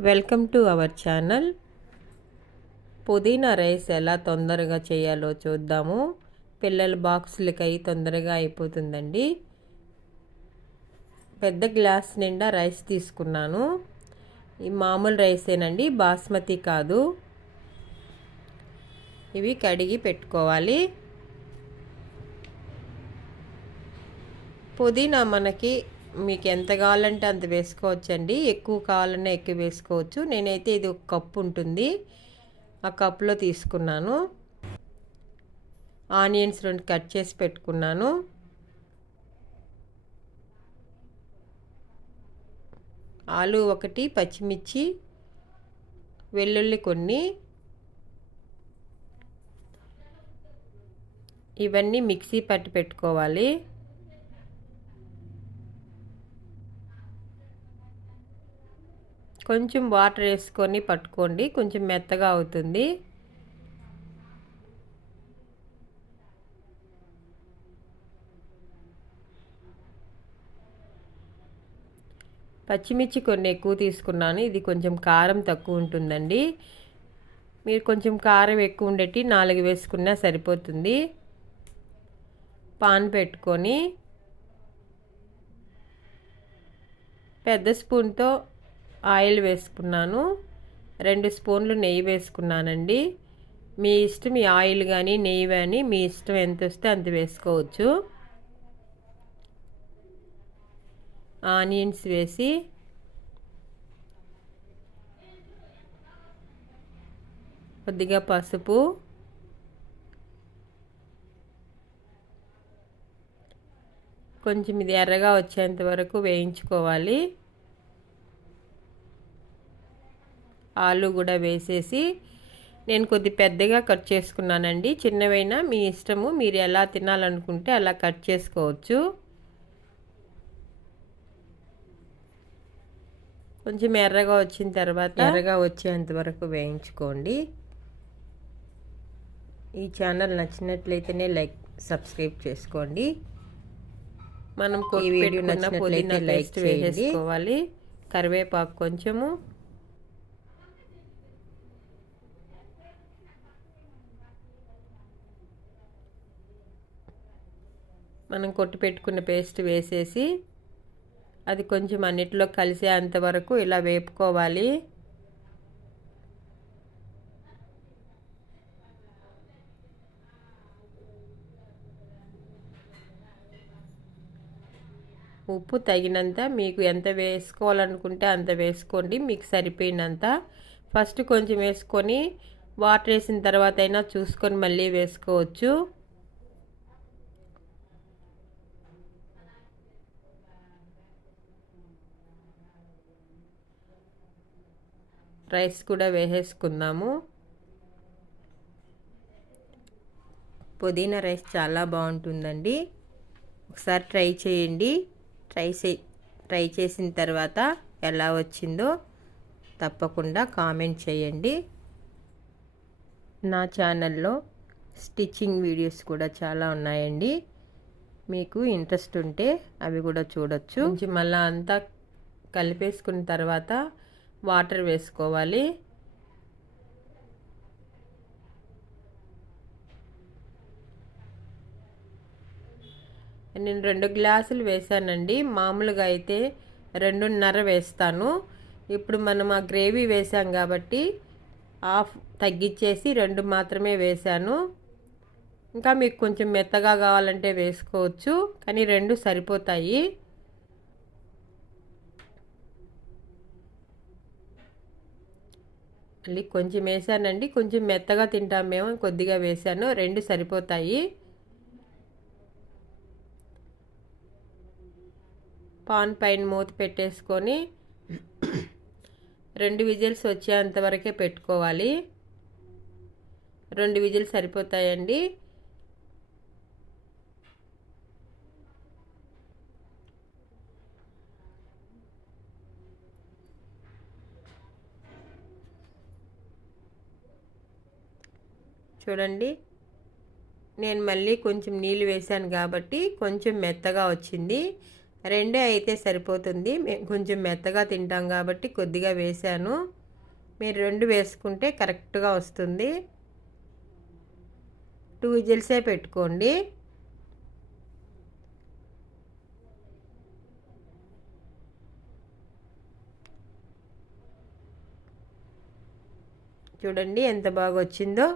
Welcome to our channel. Pudina rice ఎలా తొందరగా చేయాలో చూద్దాము. పిల్లల బాక్సులకై తొందరగా అయిపోతుందండి. పెద్ద గ్లాస్ నిండా రైస్ తీసుకున్నాను. ఈ మామూలు రైసేనండి బాస్మతి కాదు. ఇవి కడిగి పెట్టుకోవాలి. పుదీనా మనకి మీకు ఎంత కావాలంటే అంత వేసుకోవచ్చండి. ఎక్కువ కావాలన్నా ఎక్కువ వేసుకోవచ్చు. నేనైతే ఇది ఒక కప్పు ఉంటుంది. ఆ కప్లో తీసుకున్నాను. ఆనియన్స్ రెండు కట్ చేసి పెట్టుకున్నాను. ఆలు ఒకటి పచ్చిమిర్చి వెల్లుల్లి కొన్ని. ఇవన్నీ మిక్సీ పట్టి పెట్టుకోవాలి. కొంచెం వాటర్ వేసుకొని పట్టుకోండి. కొంచెం మెత్తగా అవుతుంది. పచ్చిమిర్చి కొన్ని ఎక్కువ తీసుకున్నాను. ఇది కొంచెం కారం తక్కువ ఉంటుందండి. మీరు కొంచెం కారం ఎక్కువ ఉండేటి నాలుగు వేసుకున్నా సరిపోతుంది. పాన్ పెట్టుకొని పెద్ద స్పూన్తో ఆయిల్ వేసుకున్నాను. రెండు స్పూన్లు నెయ్యి వేసుకున్నానండి. మీ ఇష్టం ఈ ఆయిల్ కానీ నెయ్యి కానీ మీ ఇష్టం ఎంత వస్తే అంత వేసుకోవచ్చు. ఆనియన్స్ వేసి కొద్దిగా పసుపు కొంచెం ఇది ఎర్రగా వచ్చేంత వరకు వేయించుకోవాలి. ఆలు కూడా వేసేసి నేను కొద్ది పెద్దగా కట్ చేసుకున్నానండి. చిన్నవైనా మీ ఇష్టము మీరు ఎలా తినాలనుకుంటే అలా కట్ చేసుకోవచ్చు. కొంచెం ఎర్రగా వచ్చిన తర్వాత ఎర్రగా వచ్చేంత వరకు వేయించుకోండి. ఈ ఛానల్ నచ్చినట్లయితేనే లైక్ సబ్స్క్రైబ్ చేసుకోండి. మనం ఈ వీడియో నచ్చినట్లయితే లైక్ వేసుకోవాలి కరివేపాకు కొంచెము. మనం కొట్టి పెట్టుకున్న పేస్ట్ వేసేసి అది కొంచెం అన్నిటిలో కలిసే అంతవరకు ఇలా వేపుకోవాలి. ఉప్పు తగినంత మీకు ఎంత వేసుకోవాలనుకుంటే అంత వేసుకోండి మీకు సరిపోయినంత. ఫస్ట్ కొంచెం వేసుకొని వాటర్ వేసిన తర్వాత అయినా చూసుకొని మళ్ళీ వేసుకోవచ్చు. రైస్ కూడా వేసేసుకుందాము. పుదీనా రైస్ చాలా బాగుంటుందండి. ఒకసారి ట్రై చేయండి. ట్రై చే ట్రై చేసిన తర్వాత ఎలా వచ్చిందో తప్పకుండా కామెంట్ చేయండి. నా ఛానల్లో స్టిచ్చింగ్ వీడియోస్ కూడా చాలా ఉన్నాయండి. మీకు ఇంట్రెస్ట్ ఉంటే అవి కూడా చూడొచ్చు. మళ్ళీ అంతా కలిపేసుకున్న తర్వాత వాటర్ వేసుకోవాలి. నేను రెండు గ్లాసులు వేసానండి మామూలుగా అయితే రెండున్నర వేస్తాను. ఇప్పుడు మనం ఆ గ్రేవీ వేసాం కాబట్టి హాఫ్ తగ్గించేసి రెండు మాత్రమే వేసాను ఇంకా మీకు కొంచెం మెత్తగా కావాలంటే వేసుకోవచ్చు. కానీ రెండు సరిపోతాయి. మళ్ళీ కొంచెం వేసానండి. కొంచెం మెత్తగా తింటాం మేము. కొద్దిగా వేసాను. రెండు సరిపోతాయి. పాన్ పైన మూత పెట్టేసుకొని రెండు విజిల్స్ వచ్చేంత వరకే పెట్టుకోవాలి. రెండు విజిల్స్ సరిపోతాయండి. చూడండి. నేను మళ్ళీ కొంచెం నీళ్ళు వేసాను కాబట్టి కొంచెం మెత్తగా వచ్చింది. రెండే అయితే సరిపోతుంది. మేము కొంచెం మెత్తగా తింటాం కాబట్టి కొద్దిగా వేశాను. మీరు రెండు వేసుకుంటే కరెక్ట్గా వస్తుంది. టూ విజిల్సే పెట్టుకోండి. చూడండి ఎంత బాగా వచ్చిందో